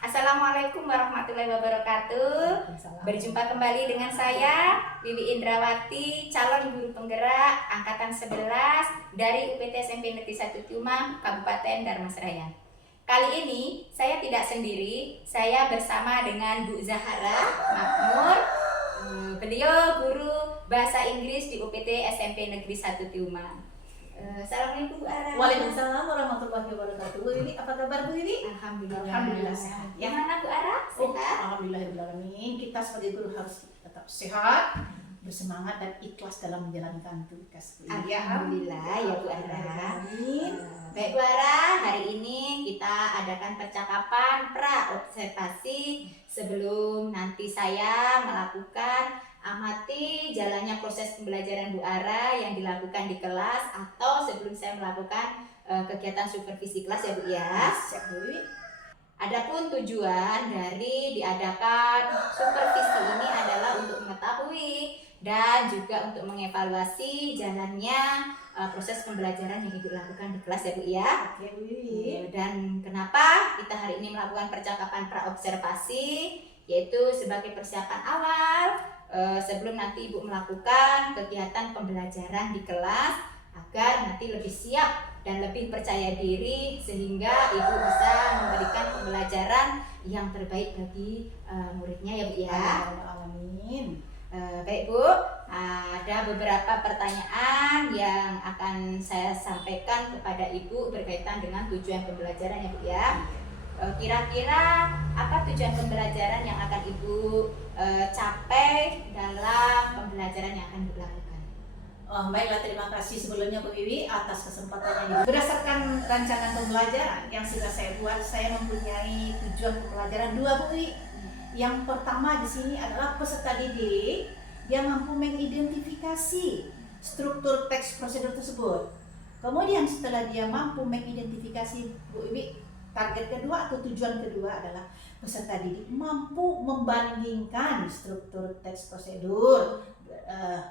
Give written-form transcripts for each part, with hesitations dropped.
Assalamualaikum warahmatullahi wabarakatuh. Waalaikumsalam. Berjumpa kembali dengan saya, Wiwi Indrawati, calon guru penggerak angkatan 11 dari UPT SMP Negeri 1 Tiumang, Kabupaten Darmasraya. Kali ini saya tidak sendiri, saya bersama dengan Bu Zahara Makmur. Beliau guru bahasa Inggris di UPT SMP Negeri 1 Tiumang. Assalamualaikum Bu Ara. Waalaikumsalam warahmatullahi wabarakatuh. Bu Wiwi, apa kabar Bu Wiwi? Alhamdulillah. Alhamdulillah sehat. Yang mana Bu Ara? Sehat? Alhamdulillahirrahmanirrahim. Kita sebagai guru harus tetap sehat, bersemangat dan ikhlas dalam menjalankan tugas. Alhamdulillah ya Bu Ara. Amin. Baik Bu Ara, hari ini kita adakan percakapan pra-observasi sebelum nanti saya melakukan amati jalannya proses pembelajaran Bu Ara yang dilakukan di kelas atau sebelum saya melakukan kegiatan supervisi kelas ya Bu ya. Siap Bu Wiwi. Adapun tujuan dari diadakan supervisi ini adalah untuk mengetahui dan juga untuk mengevaluasi jalannya proses pembelajaran yang Ibu lakukan di kelas ya Bu ya. Oke Bu Wiwi. Dan kenapa kita hari ini melakukan percakapan pra-observasi, yaitu sebagai persiapan awal sebelum nanti Ibu melakukan kegiatan pembelajaran di kelas agar nanti lebih siap dan lebih percaya diri sehingga Ibu bisa memberikan pembelajaran yang terbaik bagi muridnya ya Bu ya. Amin. Baik Bu, ada beberapa pertanyaan yang akan saya sampaikan kepada Ibu berkaitan dengan tujuan pembelajaran ya Bu ya. Kira-kira apa tujuan pembelajaran yang akan Ibu capai dalam pembelajaran yang akan Ibu lakukan? Baiklah, terima kasih sebelumnya Bu Wiwi atas kesempatannya. Berdasarkan rancangan pembelajaran yang sudah saya buat, saya mempunyai tujuan pembelajaran dua Bu Wiwi. Yang pertama di sini adalah peserta didik dia mampu mengidentifikasi struktur teks prosedur tersebut. Kemudian setelah dia mampu mengidentifikasi Bu Wiwi, target kedua atau tujuan kedua adalah peserta didik mampu membandingkan struktur teks prosedur.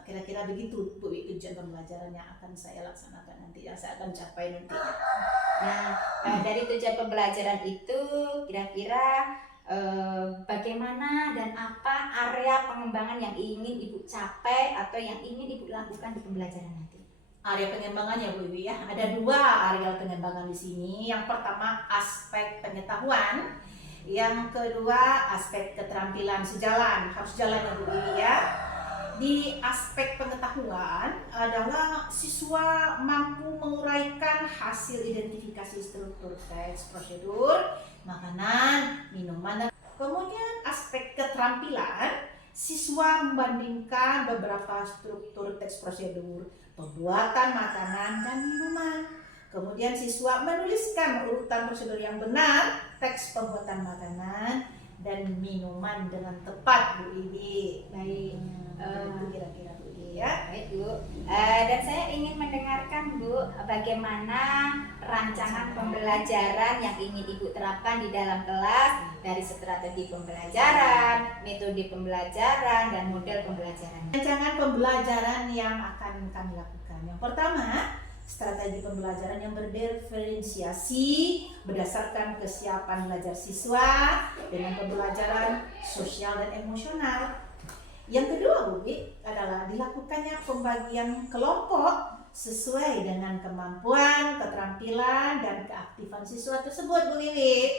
Kira-kira begitu Bu Wiwi tujuan pembelajaran yang akan saya laksanakan nanti, yang saya akan capai nanti. Nah, dari tujuan pembelajaran itu kira-kira bagaimana dan apa area pengembangan yang ingin Ibu capai atau yang ingin Ibu lakukan di pembelajaran nanti? Area pengembangannya Bu Wiwi ya, ada dua area pengembangan di sini. Yang pertama aspek pengetahuan, yang kedua aspek keterampilan sejalan, harus jalan ya Bu Wiwi ya. Di aspek pengetahuan adalah siswa mampu menguraikan hasil identifikasi struktur teks prosedur, makanan, minuman. Kemudian aspek keterampilan, siswa membandingkan beberapa struktur teks prosedur, pembuatan makanan dan minuman. Kemudian siswa menuliskan urutan prosedur yang benar, teks pembuatan makanan dan minuman dengan tepat Bu Wiwi. Baik. Itu kira-kira Bu Wiwi ya. Baik Bu, dan saya ingin mendengarkan Bu bagaimana rancangan pembelajaran yang ingin Ibu terapkan di dalam kelas dari strategi pembelajaran, metode pembelajaran, dan model pembelajaran. Rancangan pembelajaran yang akan kami lakukan. Yang pertama, strategi pembelajaran yang berdiferensiasi berdasarkan kesiapan belajar siswa dengan pembelajaran sosial dan emosional. Yang kedua Bu Wiwi adalah dilakukannya pembagian kelompok sesuai dengan kemampuan, keterampilan, dan keaktifan siswa tersebut Bu Wiwi.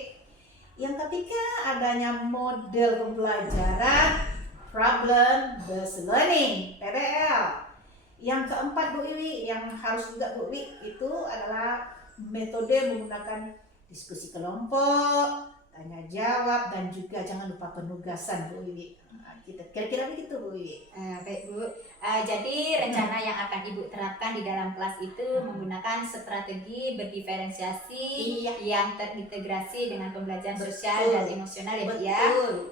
Yang ketiga adanya model pembelajaran problem based learning (PBL). Yang keempat Bu Wiwi yang harus juga Bu Wiwi itu adalah metode menggunakan diskusi kelompok, tanya jawab, dan juga jangan lupa penugasan Bu Wiwi. Kita kira-kira begitu Bu Wiwi. Baik Bu, jadi rencana yang akan Ibu terapkan di dalam kelas itu menggunakan strategi berdiferensiasi yang terintegrasi dengan pembelajaran sosial dan emosional ya Bu ya.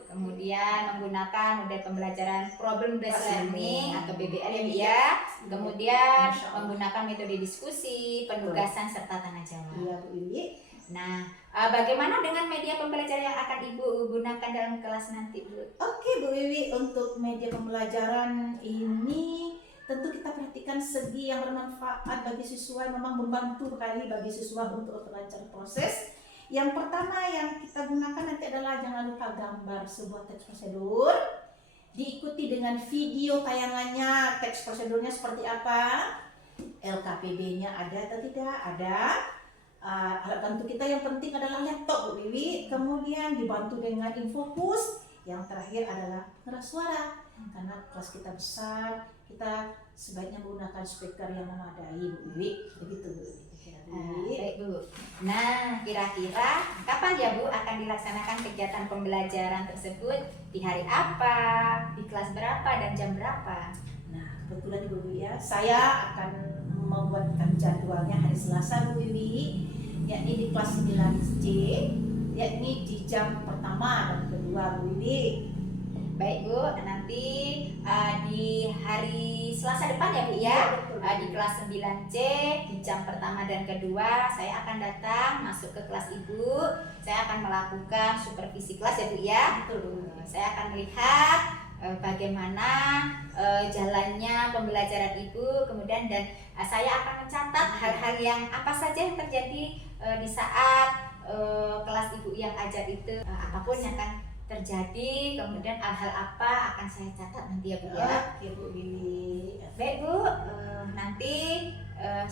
Kemudian menggunakan model pembelajaran problem based learning atau BBL ya Bu ya. Kemudian menggunakan metode diskusi, penugasan serta tanya jawab. Iya Bu Wiwi. Nah, bagaimana dengan media pembelajaran yang akan Ibu gunakan dalam kelas nanti Bu? Oke Bu Wiwi, untuk media pembelajaran ini tentu kita perhatikan segi yang bermanfaat bagi siswa, yang memang membantu sekali bagi siswa untuk lancar proses. Yang pertama yang kita gunakan nanti adalah adalah jangan lupa gambar sebuah teks prosedur, diikuti dengan video tayangannya, teks prosedurnya seperti apa, LKPD-nya ada atau tidak ada. Alat bantu kita yang penting adalah laptop Bu Wiwi, kemudian dibantu dengan infokus, yang terakhir adalah pengeras suara. Karena kelas kita besar, kita sebaiknya menggunakan speaker yang memadai Bu Wiwi, begitu Bu Wiwi. Baik Bu. Nah, kira-kira kapan ya Bu akan dilaksanakan kegiatan pembelajaran tersebut? Di hari apa? Di kelas berapa dan jam berapa? Nah, kebetulan Bu Wiwi ya, saya akan membuatkan jadwalnya hari Selasa Bu Wiwi, yakni di kelas 9C, yakni di jam pertama dan kedua Bu Wiwi. Baik Bu, nanti di hari Selasa depan ya Bu ya, di kelas 9C di jam pertama dan kedua saya akan datang masuk ke kelas Ibu. Saya akan melakukan supervisi kelas ya Bu ya. Saya akan melihat bagaimana jalannya pembelajaran Ibu, kemudian dan saya akan mencatat hal-hal yang apa saja yang terjadi di saat kelas Ibu yang ajar itu, apapun yang akan terjadi, kemudian hal-hal apa akan saya catat nanti ya Bu ya. Oke Bu Wiwi. Baik Bu, nanti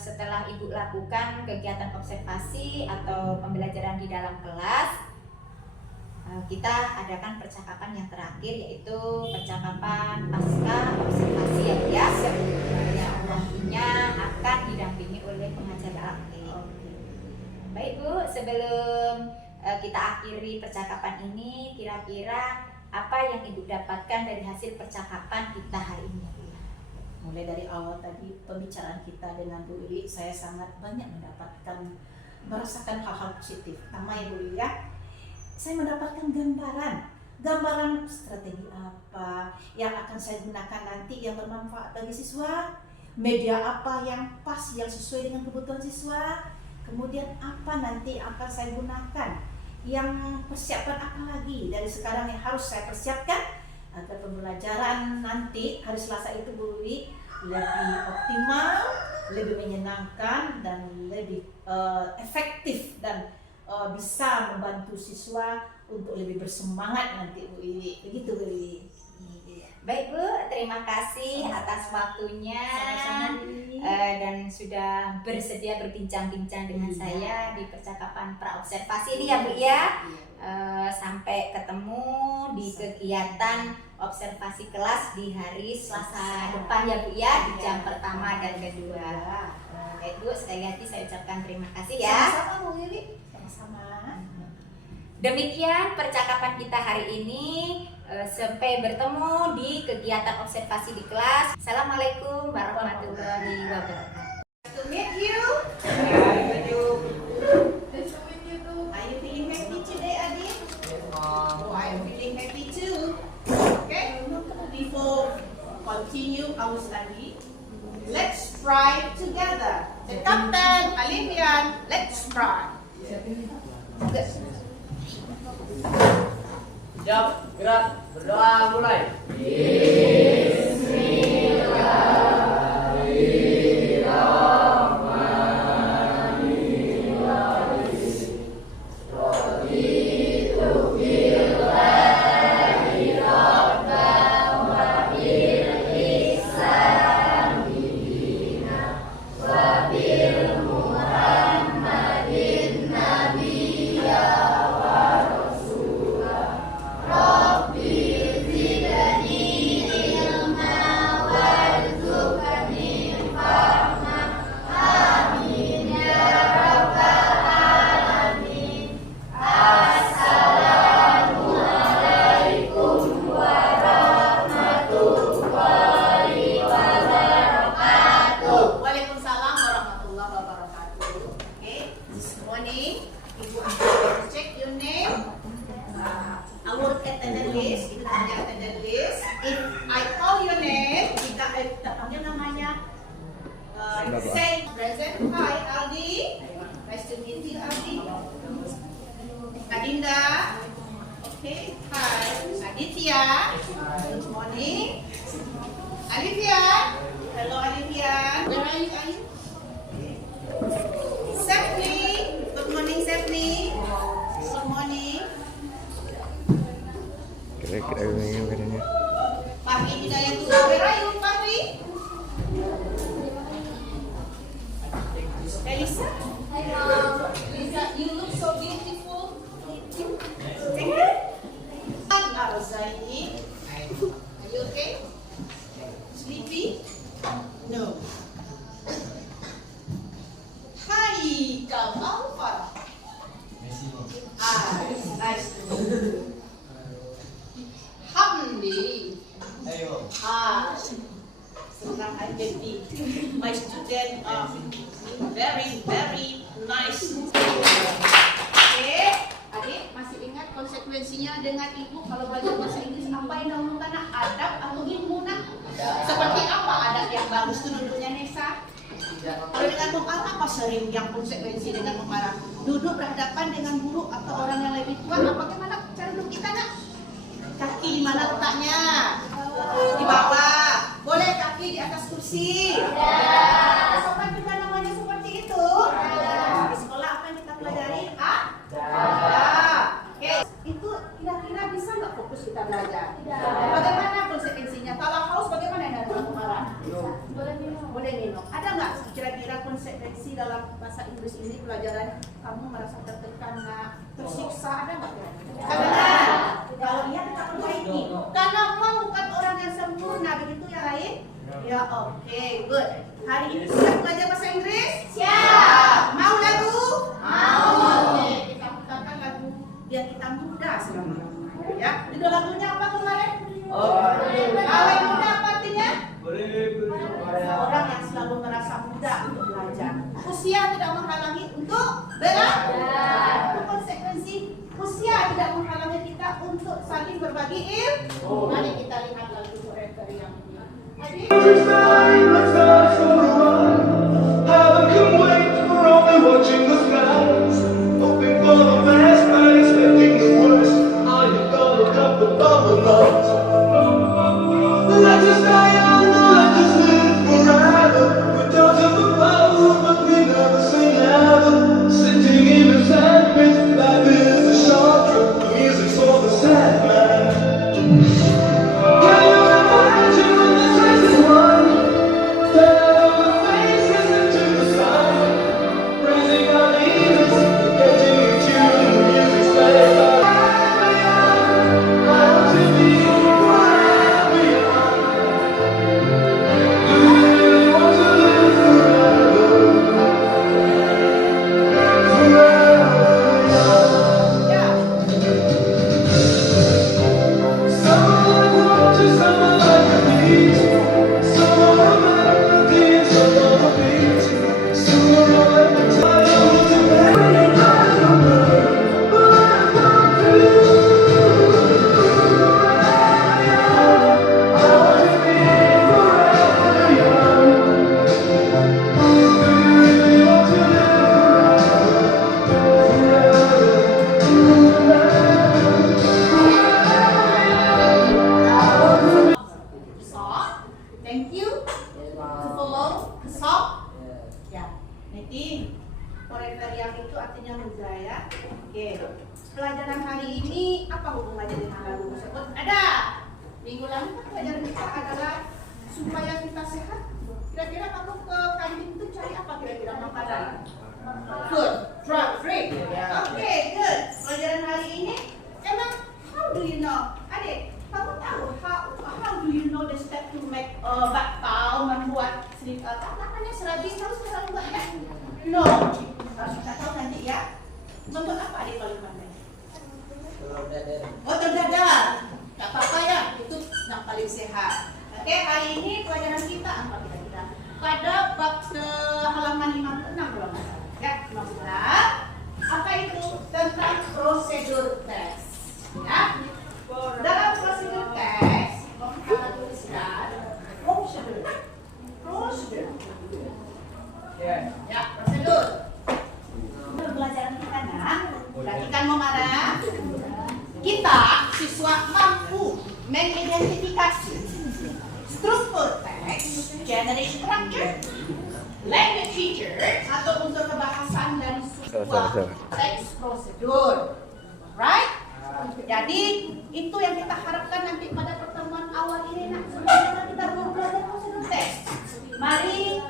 setelah Ibu lakukan kegiatan observasi atau pembelajaran di dalam kelas, kita adakan percakapan yang terakhir, yaitu percakapan pasca observasi ya Bu ya, yang nantinya akan didampingi oleh pengajar aktif. Baik Bu, sebelum kita akhiri percakapan ini, kira-kira apa yang Ibu dapatkan dari hasil percakapan kita hari ini? Mulai dari awal tadi pembicaraan kita dengan Bu Wiwi, saya sangat banyak merasakan hal-hal positif. Pertama ya Bu Wiwi ya, saya mendapatkan gambaran strategi apa yang akan saya gunakan nanti yang bermanfaat bagi siswa, media apa yang pas, yang sesuai dengan kebutuhan siswa, kemudian apa nanti akan saya gunakan, yang persiapan apa lagi dari sekarang yang harus saya persiapkan agar pembelajaran nanti hari Selasa itu Bu Wiwi lebih optimal, lebih menyenangkan dan lebih efektif dan bisa membantu siswa untuk lebih bersemangat nanti Bu Wiwi. Begitu Bu Wiwi. Baik Bu, terima kasih atas waktunya. Sama-sama Bu Wiwi. Dan sudah bersedia berbincang-bincang dengan saya di percakapan praobservasi ini ya Bu ya. Sampai ketemu di kegiatan observasi kelas di hari Selasa depan ya Bu ya, di jam pertama dan kedua. Baik Bu, sekali lagi saya ucapkan terima kasih ya. Sama-sama Bu Wiwi. Sama-sama. Demikian percakapan kita hari ini. Sampai bertemu di kegiatan observasi di kelas. Assalamualaikum warahmatullahi wabarakatuh. To meet you. Thank you. Nice to meet you too. Are you feeling happy today, Adi? Oh, I'm feeling happy too. Okay. Before continue our study, let's try together. The captain, Alifian, let's try. Siap, gerak, berdoa, mulai. Waalaikumsalam warahmatullahi wabarakatuh. Okay, this morning Ibu akan check your name. Our attendance list, itu namanya attendance list. If I call your name, kita namanya namanya say present. Hi Aldi, nice to meet you Aldi. Adinda, okay. Hi Aditya, good morning. Alivia, hello Alivia. Where are you? Stephanie, good morning Stephanie. Good morning. Papi tidak yang tuh where are you, Papi? Elisa? Hi, Mom. Lisa, you look so beautiful. Thank you. Arzaini. Are you okay? Sleepy? No. Hi, Kamal Farah. Nice to meet you. Hamdi. Senang aja di my student very nice. Oke, adik masih ingat konsekuensinya dengan ibu kalau belajar bahasa Inggris apa yang dahulukan nak? Adab atau ilmu nak? Seperti apa adab yang bagus itu duduknya Nesa? Kalau dengan memarah apa sering yang konsekuensi dengan memarah? Duduk berhadapan dengan guru atau orang yang lebih tua, apa bagaimana cara duduk kita nak? Kaki di mana letaknya? Di bawah. Boleh kaki di atas kursi? Ya. Sopan juga namanya seperti itu. Di sekolah apa yang kita pelajari? Oke. Itu kira-kira bisa nggak fokus kita belajar? Bagaimana konsekuensinya? Kalau haus bagaimana dalam marah? Boleh minum. Ada nggak kira-kira konsekuensi dalam bahasa Inggris ini pelajaran kamu merasa tertekan, tersiksa? Ada nggak? Ada. Kalau iya kita perbaiki. Karena mau bukan orang yang sempurna, begitu ya lain? Ya oke, good. Hari ini siap belajar bahasa Inggris? Siap. Mau lagu? Mau. Oke, kita putarkan lagu biar kita muda selama. Ya, judul lagunya apa kemarin? Awet muda apa artinya? Orang yang selalu merasa muda untuk belajar. Usia tidak menghalangi untuk belajar. Itu konsekuensi. Usia tidak menghalangi kita untuk saling berbagi ilmu. Mari kita lihat lagu referi yang ini. Adik. Thank you to follow the song. Ya, nanti forever yang itu artinya muda ya. Oke, pelajaran hari ini apa hubungannya dengan lagu tersebut? Ada. Minggu lalu kan pelajaran kita adalah supaya kita sehat. Kira-kira kamu ke kantin itu cari apa kira-kira makanan? Food, drug free. Oke, good. Pelajaran hari ini emang how do you know? Adik, kamu tahu how do you know the step to make bakpao, membuat namanya serabi, harus selalu buat ya? No, harus kita tahu nanti ya. Membuat apa adik paling pandai? Telur dadar. Gak apa-apa ya, itu yang paling sehat. Oke, hari ini pelajaran kita apa kira-kira? Pada bab halaman 56 kalau nggak salah. Ya, 56. Apa itu? Tentang prosedur tes. Ya. Dalam prosedur tes, kita tuliskan prosedur. Ya, prosedur. Pelajaran kita nak, perhatikan memarah. Kita siswa mampu mengidentifikasi struktur teks, generate structure, language features, atau unsur kebahasaan dan struktur teks prosedur. Right? Jadi itu yang kita harapkan nanti pada pertemuan awal ini. Nah, sebenarnya kita mau belajar prosedur tes. Mari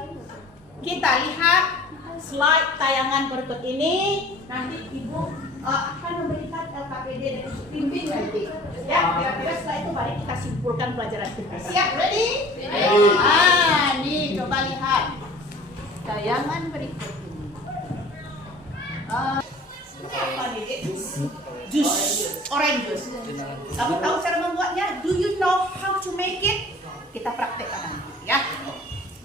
kita lihat slide tayangan berikut ini. Nanti Ibu akan memberikan LKPD dari pimpin nanti. Ya, kira-kira setelah itu mari kita simpulkan pelajaran kita. Siap, ready? Nih coba lihat tayangan berikut ini. Ini apa nih? Jus, orange juice. Kamu tahu cara membuatnya? Do you know how to make it? Kita praktekkan nanti, ya.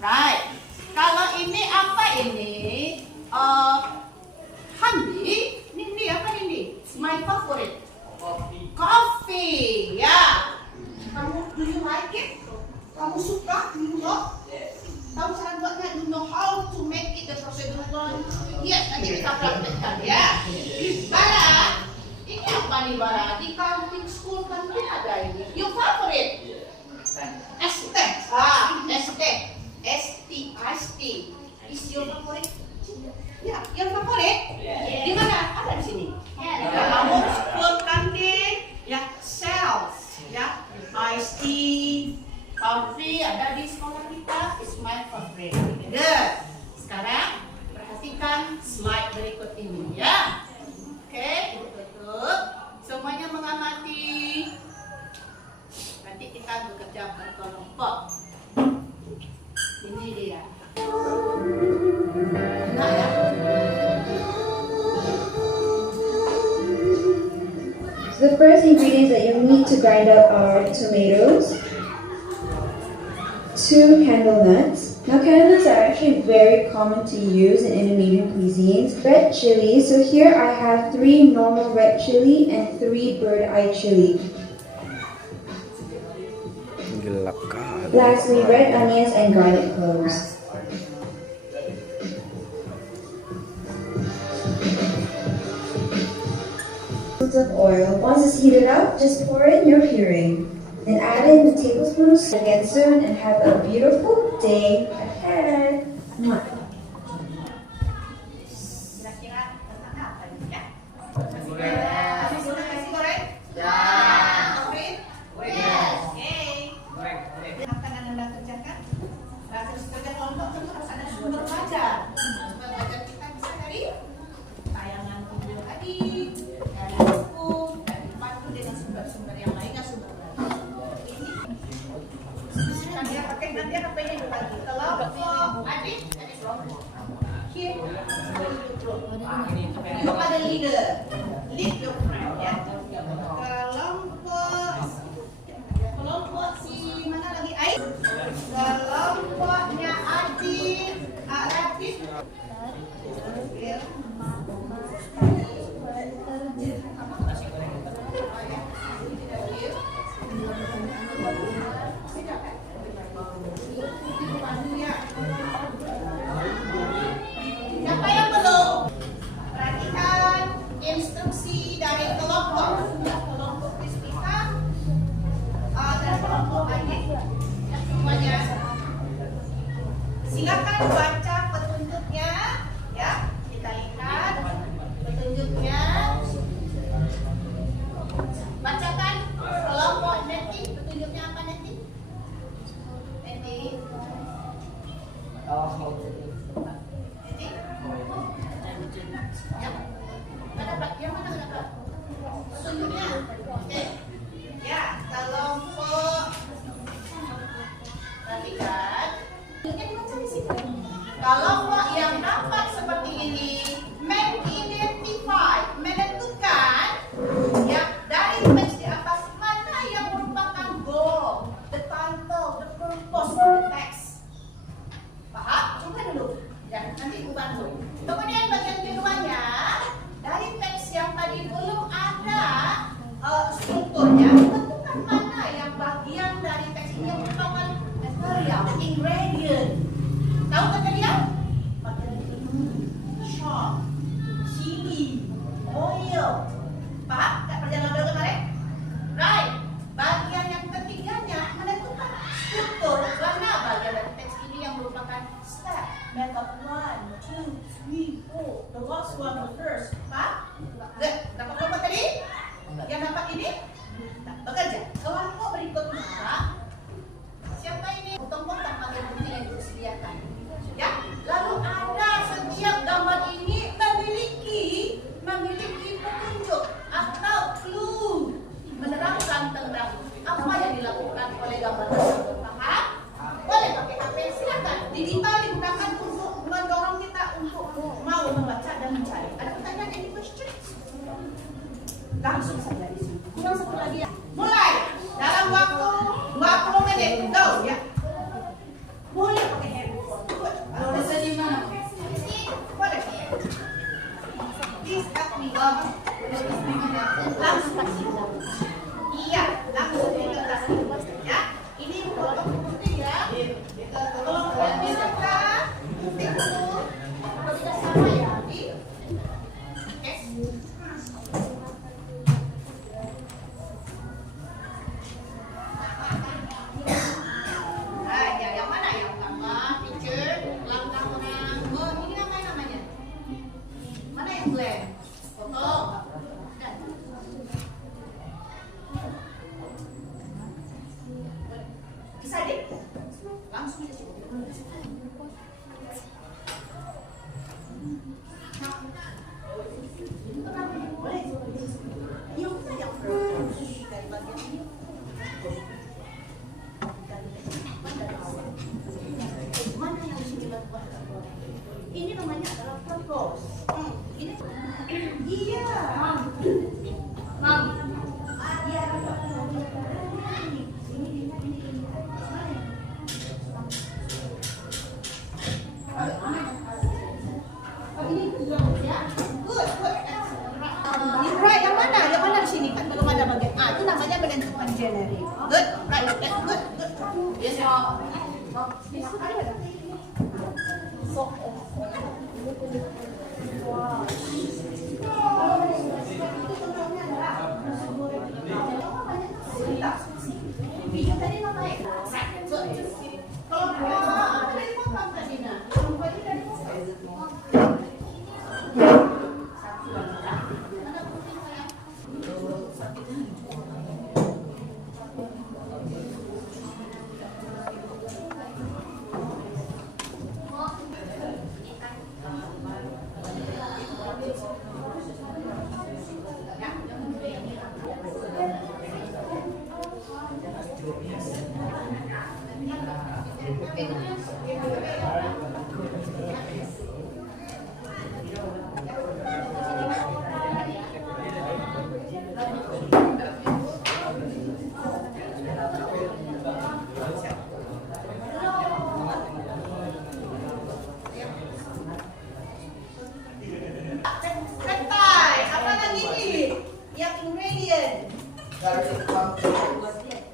Right. Kalau ini apa ini? Handi. Ini apa ini? My favorite. Coffee. Ya. Kamu do you like it? Kamu suka? Do you know? Tahu cara buatnya? Do you know how to make it the procedure one? Yes, nanti kita praktekkan ya. Bara, ini apa nih Bara? Di camping school kan ada ini. Your favorite? ST. ST. ST. Is your favorite? Ya, your favorite? Di mana? Ada di sini. Kamu school kantin, ya shells, ya iced tea, coffee ada di sekolah kita. Is my favorite. Good. Sekarang perhatikan slide berikut ini ya. Oke, tutup. Semuanya mengamati. Nanti kita bekerja berkelompok. Ini dia. Nah, ya. The first ingredients that you need to grind up are tomatoes, 2 candle nuts. Now candle nuts are actually very common to use in Indonesian cuisines. Red chili, so here I have 3 normal red chili and 3 bird eye chili. Gelap kali. Lastly, red onions and garlic cloves. Of oil. Once it's heated up, just pour in your puree. Then add in the tablespoons again soon and have a beautiful day ahead. Mwah. Kira-kira tentang apa ini ya? Goreng. Nasi goreng? Ya. Favorit? Yes. Oke. Goreng. Akan Anda kerjakan? Terus kerja kelompok tentu harus ada sumber belajar. Sumber belajar kita bisa dari tayangan video tadi, dari buku, dan dipandu dengan sumber-sumber yang lainnya sumber belajar. Ini nanti pakai nanti HP-nya juga lagi. Kelompok adik kelompok. Here, kepada leader, lead your friend ya. Kelompok si mana lagi? Ai. Kelompoknya Adit, Radit. Siapa yang belum? Perhatikan instruksi dari kelompok. Kelompok Kristika dan kelompok Adit. Semuanya. Silakan baca petunjuknya, ya. Kita lihat petunjuknya. Bacakan kelompok nanti. Petunjuknya apa nanti? Nanti. Ya. Mana Pak? Yang mana Pak? Petunjuknya. Oke. Ya, kelompok. Perhatikan. Ini baca di sini. Kelompok yang nampak seperti ini mengidentify, menentukan ya dari teks di atas mana yang merupakan goal, the title, the purpose of the text. Paham? Coba dulu. Ya, nanti Ibu bantu. Kemudian bagian keduanya dari teks yang tadi belum ada strukturnya, tentukan mana yang bagian dari teks ini yang merupakan material, ingredient. Tahu kata dia? Salt, chili, oil. Paham? Tak perjalanan beliau kemarin? Right. Bagian yang ketiganya menentukan struktur mana bagian dari teks ini yang merupakan step. Method 1, 2, 3, 4. The last one, the first. Paham? Dapat kelompok tadi? Yang dapat kurang satu lagi ya. Mulai dalam waktu 20 menit. Go ya. Boleh pakai handphone. Kalau udah di mana? Boleh. Please help me. Langsung kasih. Iya, langsung dikasih. Ya. Ini untuk penting ya. Tolong kalian bisa kan? Penting dulu. Kalau tidak sama ya. Oke. Nah, yang mana yang pertama? Picture, langkah orang. Oh, ini namanya. Mana yang blank? Foto. Bisa deh. Langsung aja. Boleh. Yung yang dari bagian ini. Mana yang sini buat? Ini namanya adalah propose. Ini iya. Mam. Iya. Right, yang mana? Yang mana di sini kan belum ada bagian. Ah, itu namanya menentukan generik. Good, right, good. Yes, Video tadi namanya. Kalau dari potong tadi nah, dari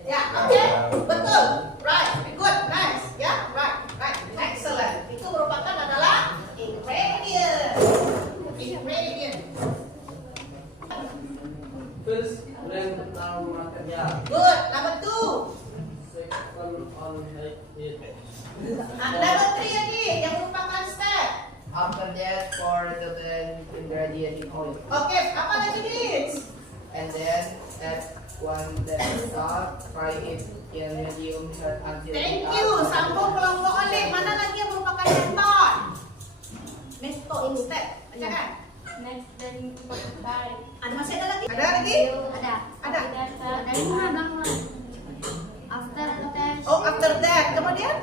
ya, oke, betul, right, good, nice, ya, right, excellent. Itu merupakan adalah ingredient. First, learn our market. Good, number 2. Second, on it. Number 3 lagi, yang merupakan step. After that, pour the blend ingredient in oil. Oke, apa lagi needs? And then, add one that salt, fry it in medium heat until Thank it you, is sambung pelongo oleh. Mana lagi yang merupakan method? Method in step, bacakan. Next dari baik. Ada masih ada lagi? Ada lagi? Ada. Ada. Dari mana bang? After test. Oh, after that, kemudian?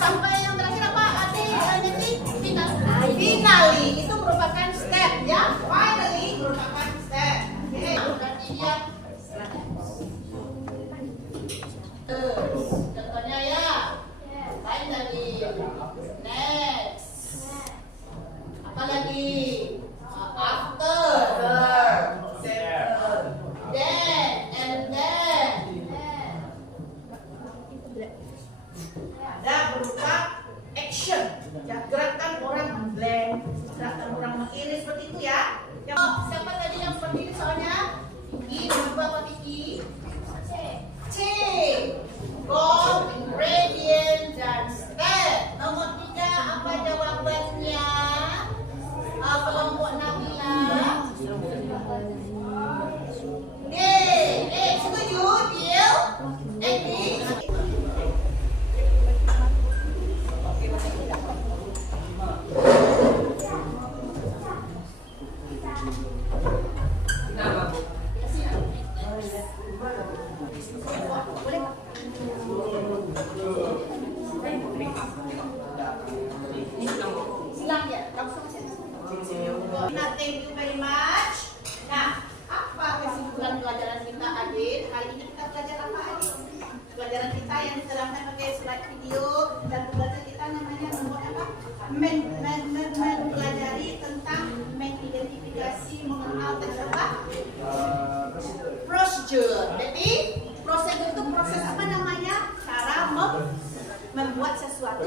Sampai yang terakhir apa? Nanti finally itu merupakan step ya. Finally merupakan step. Oke, berarti dia. Contohnya ya. Finally. Next. Apa lagi? After. membuat video dan tugasnya kita namanya membuat apa? Mempelajari tentang mengidentifikasi mengenal teks apa? Prosedur. Jadi prosedur itu proses apa namanya? Cara membuat sesuatu.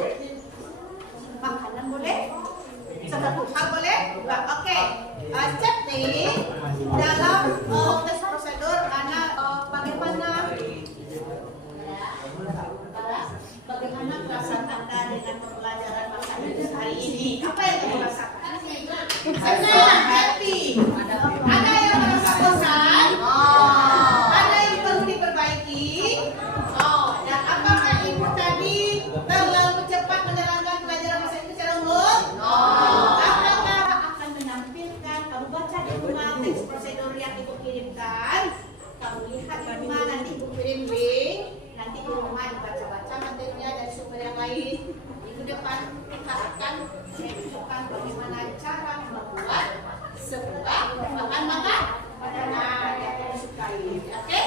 Makanan boleh? Sesuatu hal boleh? Oke. Step nih dalam tes prosedur karena bagaimana perasaan Anda dengan pembelajaran bahasa Inggris hari ini? Apa yang kamu rasakan? Senang, happy. Ada yang merasa bosan? Ada yang perlu diperbaiki? Dan apakah ibu tadi terlalu cepat menerangkan pelajaran bahasa Inggris secara umum? Apakah akan menampilkan kamu baca di rumah teks prosedur yang ibu kirimkan? Kamu lihat di rumah, nanti ibu kirim link. Nanti di rumah dibaca-baca materinya dari sumber yang lain. Minggu depan kita akan menunjukkan bagaimana cara membuat sebuah bahan makanan yang kita sukai. Oke?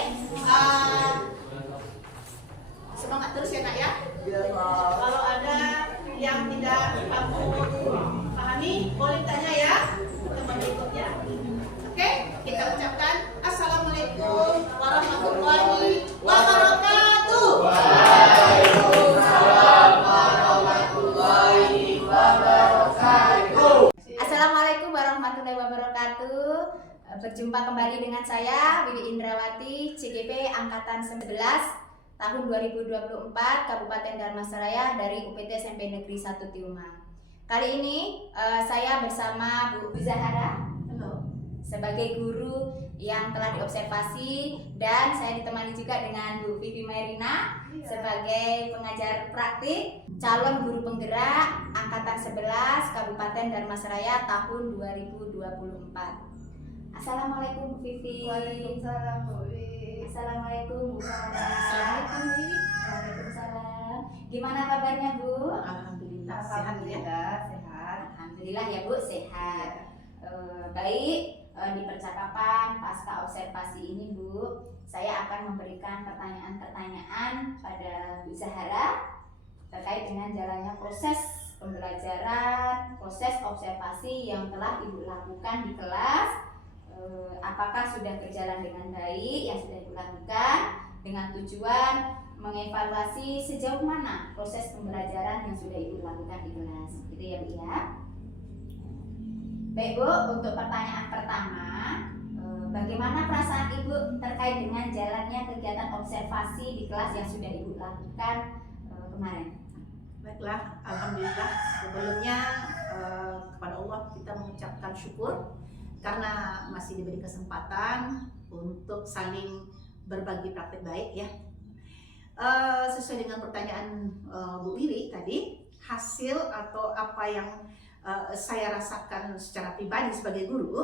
Semangat terus ya Kak ya. Kalau ada yang tidak kamu pahami, boleh tanya ya teman berikutnya. Oke? Kita ucapkan Assalamualaikum warahmatullahi wabarakatuh. Assalamualaikum warahmatullahi wabarakatuh. Berjumpa kembali dengan saya Wiwi Indrawati, CGP Angkatan 11 tahun 2024 Kabupaten Dharmasraya dari UPT SMP Negeri 1 Tiumang. Kali ini saya bersama Bu Zahara sebagai guru yang telah diobservasi, dan saya ditemani juga dengan Bu Vivi Mairina sebagai pengajar praktik calon guru penggerak Angkatan 11 Kabupaten Dharmasraya tahun 2024. Assalamualaikum Bu Vivi. Waalaikumsalam Bu Wiwi. Assalamualaikum Bu Zahara. Assalamualaikum Bu. Waalaikumsalam. Gimana kabarnya Bu? Alhamdulillah sehat ya. Sehat. Alhamdulillah ya Bu, sehat. Baik. Di percakapan pasca observasi ini Bu, saya akan memberikan pertanyaan-pertanyaan pada Bu Zahara terkait dengan jalannya proses pembelajaran, proses observasi yang telah Ibu lakukan di kelas. Apakah sudah berjalan dengan baik yang sudah Ibu lakukan, dengan tujuan mengevaluasi sejauh mana proses pembelajaran yang sudah Ibu lakukan di kelas. Gitu ya Bu ya. Baik Bu, untuk pertanyaan pertama, bagaimana perasaan Ibu terkait dengan jalannya kegiatan observasi di kelas yang sudah Ibu lakukan kemarin? Baiklah, alhamdulillah. Sebelumnya kepada Allah kita mengucapkan syukur karena masih diberi kesempatan untuk saling berbagi praktek baik ya. Sesuai dengan pertanyaan Bu Wiwi tadi, hasil atau apa yang saya rasakan secara pribadi sebagai guru,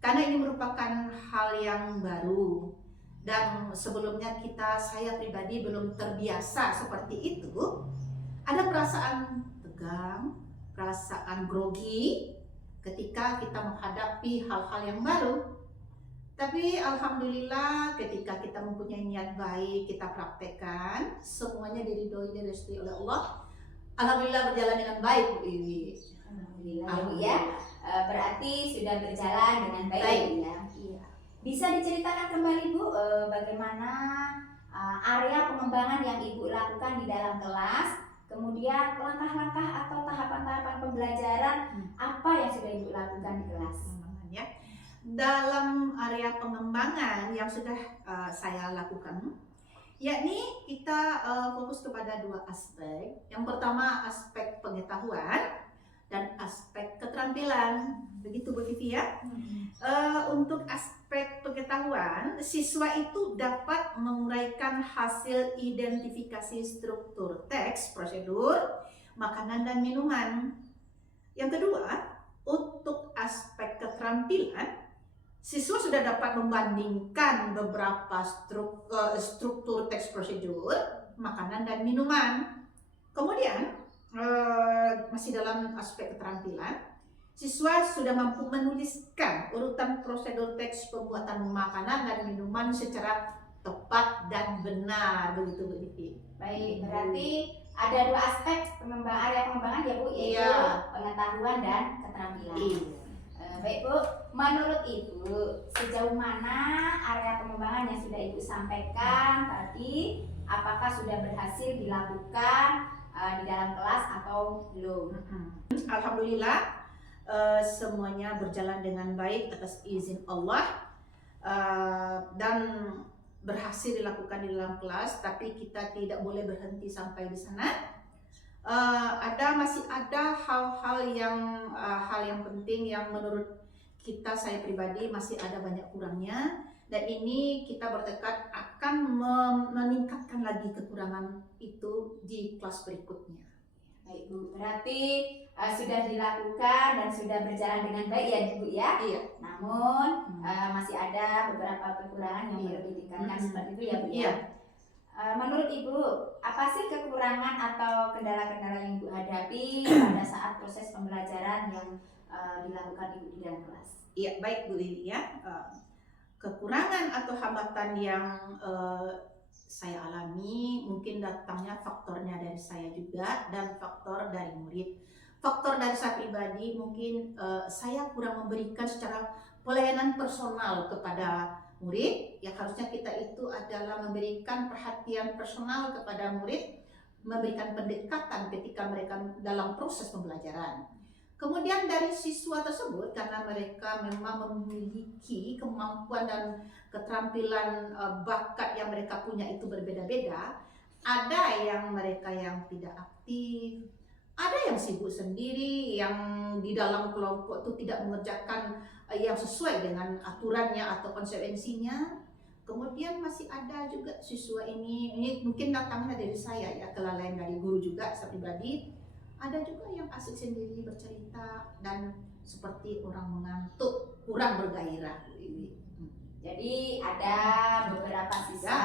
karena ini merupakan hal yang baru dan sebelumnya saya pribadi belum terbiasa seperti itu. Ada perasaan tegang, perasaan grogi ketika kita menghadapi hal-hal yang baru. Tapi alhamdulillah ketika kita mempunyai niat baik, kita praktekkan, semuanya diridhoi dan direstui oleh Allah. Alhamdulillah berjalan dengan baik Bu Iwi. Alhamdulillah ya Bu ya. Berarti sudah berjalan dengan baik ya. Iya. Bisa diceritakan kembali Bu bagaimana area pengembangan yang Ibu lakukan di dalam kelas, kemudian langkah-langkah atau tahapan-tahapan pembelajaran apa yang sudah Ibu lakukan di kelas? Ya. Dalam area pengembangan yang sudah saya lakukan, yakni kita fokus kepada dua aspek. Yang pertama aspek pengetahuan dan aspek keterampilan. Begitu Bu Vivi ya. Untuk aspek pengetahuan, siswa itu dapat menguraikan hasil identifikasi struktur teks, prosedur, makanan dan minuman. Yang kedua, untuk aspek keterampilan, siswa sudah dapat membandingkan beberapa struktur teks prosedur, makanan dan minuman. Kemudian masih dalam aspek keterampilan, siswa sudah mampu menuliskan urutan prosedur teks pembuatan makanan dan minuman secara tepat dan benar, begitu Bu Vivi. Baik, berarti ada dua aspek area pengembangan ya Bu, yaitu Iya. pengetahuan dan keterampilan. Iya. Baik Bu, menurut Ibu sejauh mana area pengembangan yang sudah Ibu sampaikan tadi, apakah sudah berhasil dilakukan di dalam kelas atau belum? Alhamdulillah semuanya berjalan dengan baik atas izin Allah dan berhasil dilakukan di dalam kelas, tapi kita tidak boleh berhenti sampai di sana. Masih ada hal-hal yang penting yang menurut saya pribadi masih ada banyak kurangnya, dan ini kita bertekad akan meningkatkan lagi kekurangan itu di kelas berikutnya. Baik Bu, berarti sudah dilakukan dan sudah berjalan dengan baik ya Bu ya? Iya. Namun masih ada beberapa kekurangan yang perlu ditingkatkan seperti itu ya Bu ya? Iya. Menurut Ibu, apa sih kekurangan atau kendala-kendala yang Ibu hadapi pada saat proses pembelajaran yang dilakukan Ibu di dalam kelas? Iya, baik Bu Lili ya. Kekurangan atau hambatan yang saya alami mungkin datangnya faktornya dari saya juga dan faktor dari murid. Faktor dari saya pribadi mungkin saya kurang memberikan secara pelayanan personal kepada murid. Ya harusnya kita itu adalah memberikan perhatian personal kepada murid, memberikan pendekatan ketika mereka dalam proses pembelajaran. Kemudian dari siswa tersebut, karena mereka memang memiliki kemampuan dan keterampilan bakat yang mereka punya itu berbeda-beda, ada yang mereka yang tidak aktif, ada yang sibuk sendiri, yang di dalam kelompok itu tidak mengerjakan yang sesuai dengan aturannya atau konsekuensinya. Kemudian masih ada juga siswa ini mungkin datangnya dari saya ya, kelalaian dari guru juga saya pribadi. Ada juga yang asik sendiri bercerita dan seperti orang mengantuk, kurang bergairah. Jadi ada beberapa siswa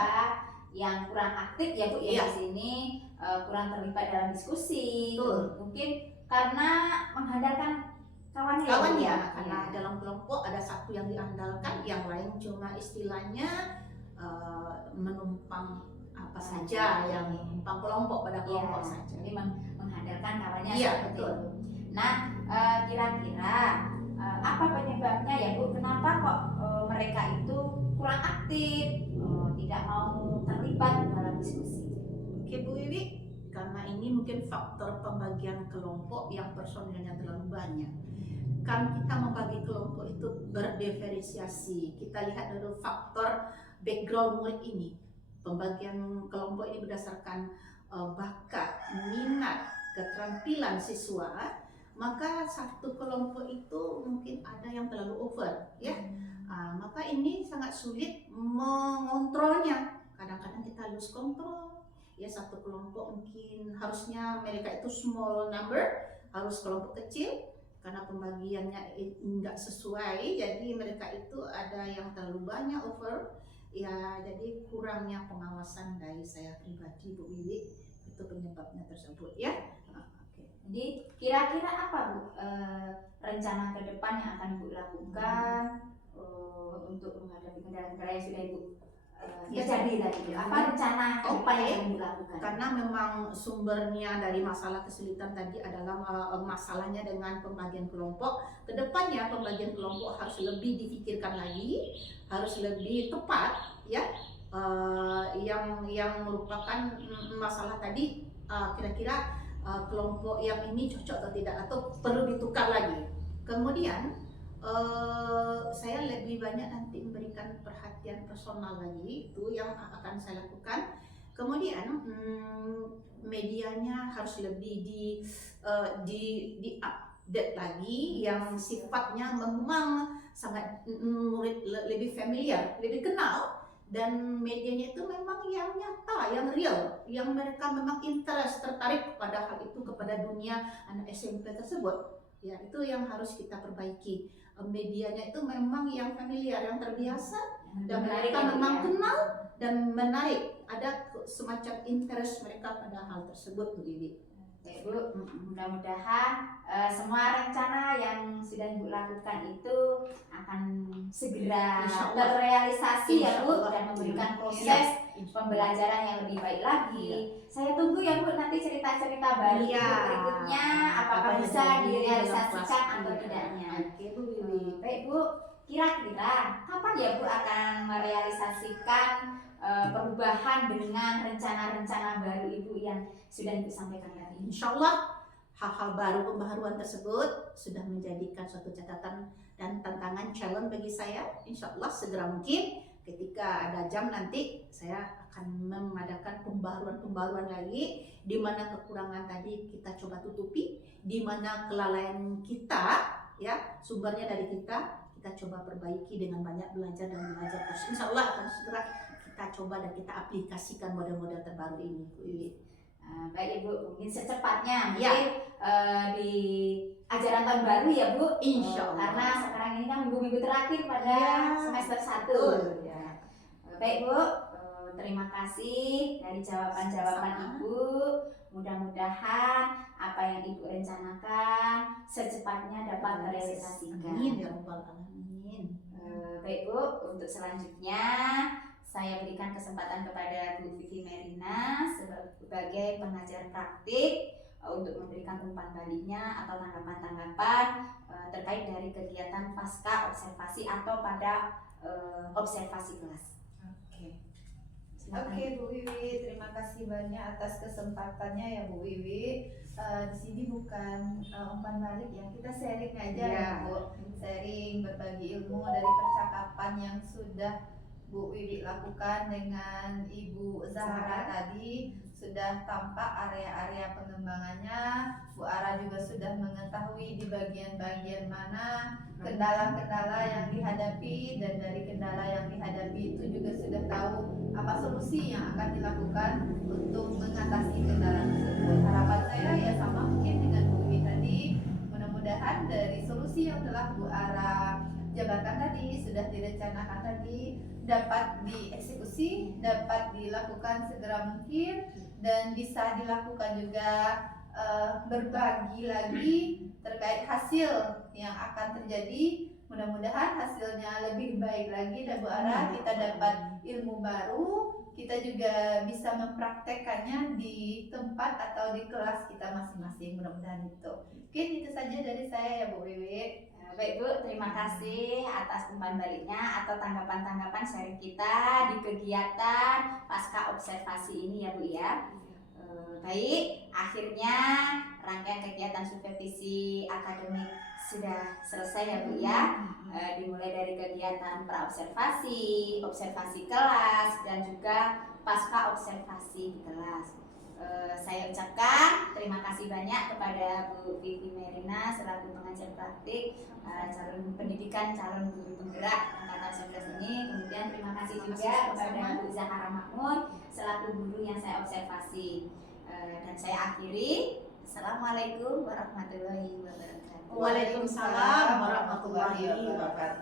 yang kurang aktif ya Bu ya di sini, kurang terlibat dalam diskusi. Mungkin karena mengandalkan kawannya, karena dalam kelompok ada satu yang diandalkan, yang lain cuma istilahnya menumpang apa saja, yang menumpang kelompok pada kelompok saja. Jadi mengandalkan kawannya Iya, seperti betul. itu. Nah, kira-kira apa penyebabnya ya Bu? Kenapa kok mereka itu kurang aktif, tidak mau terlibat dalam diskusi? Oke Bu Wiwi, karena ini mungkin faktor pembagian kelompok yang personilnya terlalu banyak. Kan kita membagi kelompok itu berdiferensiasi. Kita lihat dulu faktor background murid ini. Pembagian kelompok ini berdasarkan bakat, minat, keterampilan siswa. Maka satu kelompok itu mungkin ada yang terlalu over, ya. Maka ini sangat sulit mengontrolnya. Kadang-kadang kita lose control. Ya, satu kelompok mungkin harusnya mereka itu small number, harus kelompok kecil. Karena pembagiannya enggak sesuai, jadi mereka itu ada yang terlalu banyak over. Ya, jadi kurangnya pengawasan dari saya pribadi Bu Wiwi, itu penyebabnya tersebut ya. Jadi kira-kira apa Bu rencana ke depan yang akan Bu lakukan untuk menghadapi kendala-kendala yang sudah Ibu terjadi tadi? Apa rencana ke depan yang Ibu lakukan? Karena memang sumbernya dari masalah kesulitan tadi adalah masalahnya dengan pembagian kelompok. Kedepannya pembagian kelompok harus lebih difikirkan lagi, harus lebih tepat ya. Yang merupakan masalah tadi, kira-kira kelompok yang ini cocok atau tidak, atau perlu ditukar lagi. Kemudian saya lebih banyak nanti memberikan perhatian personal lagi, itu yang akan saya lakukan. Kemudian medianya harus lebih di update lagi, yang sifatnya memang sangat murid lebih familiar, lebih kenal, dan medianya itu memang yang nyata, yang real, yang mereka memang interest, tertarik pada hal itu, kepada dunia anak SMP tersebut. Ya, itu yang harus kita perbaiki. Medianya itu memang yang familiar, yang terbiasa, dan mereka memang kenal dan menarik. Ada semacam interest mereka pada hal tersebut, Bu Bibi. Baik Bu, mudah-mudahan semua rencana yang sudah Ibu lakukan itu akan segera Insya Allah. terrealisasi ya Bu, Insya Allah. dan memberikan Iya. proses pembelajaran yang lebih baik lagi. Saya tunggu ya Bu nanti cerita-cerita baru Iya. Ibu berikutnya, apakah Apa yang bisa terjadi direalisasikan dalam kelas atau ini. tidaknya. Oke Bu Wiwi. Baik Bu, kira-kira kapan ya Bu akan merealisasikan perubahan dengan rencana-rencana baru Ibu yang sudah Ibu sampaikan tadi? Insya Allah hal-hal baru pembaharuan tersebut sudah menjadikan suatu catatan dan tantangan challenge bagi saya. Insya Allah segera mungkin ketika ada jam nanti saya akan mengadakan pembaharuan lagi, di mana kekurangan tadi kita coba tutupi, di mana kelalaian kita ya sumbernya dari kita coba perbaiki dengan banyak belajar dan belajar terus. Insya Allah akan segera kita coba dan kita aplikasikan model-model terbaru ini Bu Wiwi. Baik Ibu, mungkin secepatnya Ya. mungkin di ajaran tahun baru ya Bu. Insya Allah. Karena sekarang ini kan minggu-minggu terakhir pada Ya. semester 1. Betul. Ya. Baik Bu, terima kasih dari jawaban-jawaban Sama-sama. Ibu. Mudah-mudahan apa yang Ibu rencanakan secepatnya dapat terrealisasikan. Amin ya rabbal alamin. Baik Bu, untuk selanjutnya saya berikan kesempatan kepada Bu Vivi Merina sebagai pengajar praktik untuk memberikan umpan baliknya atau tanggapan-tanggapan terkait dari kegiatan pasca observasi atau pada observasi kelas. Oke. Silakan. Oke Bu Wiwi, terima kasih banyak atas kesempatannya ya Bu Wiwi. Di sini bukan umpan balik ya, kita sharing aja Iya. ya Bu. Sharing berbagi ilmu dari percakapan yang sudah Bu Wiwi lakukan dengan Ibu Zahra tadi. Sudah tampak area-area pengembangannya. Bu Ara juga sudah mengetahui di bagian-bagian mana kendala-kendala yang dihadapi, dan dari kendala yang dihadapi itu juga sudah tahu apa solusi yang akan dilakukan untuk mengatasi kendala tersebut. Harapan saya ya sama mungkin dengan Bu Wiwi tadi, mudah-mudahan dari solusi yang telah Bu Ara jabarkan tadi, sudah direncanakan tadi, dapat dieksekusi, dapat dilakukan segera mungkin, dan bisa dilakukan juga berbagi lagi terkait hasil yang akan terjadi. Mudah-mudahan hasilnya lebih baik lagi dan Bu Ara, kita dapat ilmu baru, kita juga bisa mempraktekkannya di tempat atau di kelas kita masing-masing. Mudah-mudahan itu. Mungkin itu saja dari saya ya Bu Wiwi. Baik Bu, terima kasih atas umpan baliknya atau tanggapan-tanggapan sharing kita di kegiatan pasca observasi ini ya Bu ya. Baik, akhirnya rangkaian kegiatan supervisi akademik sudah selesai ya Bu ya. Dimulai dari kegiatan praobservasi, observasi kelas, dan juga pasca observasi di kelas. Saya ucapkan terima kasih banyak kepada Bu Vivi Merina selaku pengajar praktik calon pendidikan calon guru penggerak angkatan 11 ini. Kemudian terima kasih juga kepada Bu Zahra Makmun selaku guru yang saya observasi. Dan saya akhiri. Assalamualaikum warahmatullahi wabarakatuh. Waalaikumsalam warahmatullahi wabarakatuh.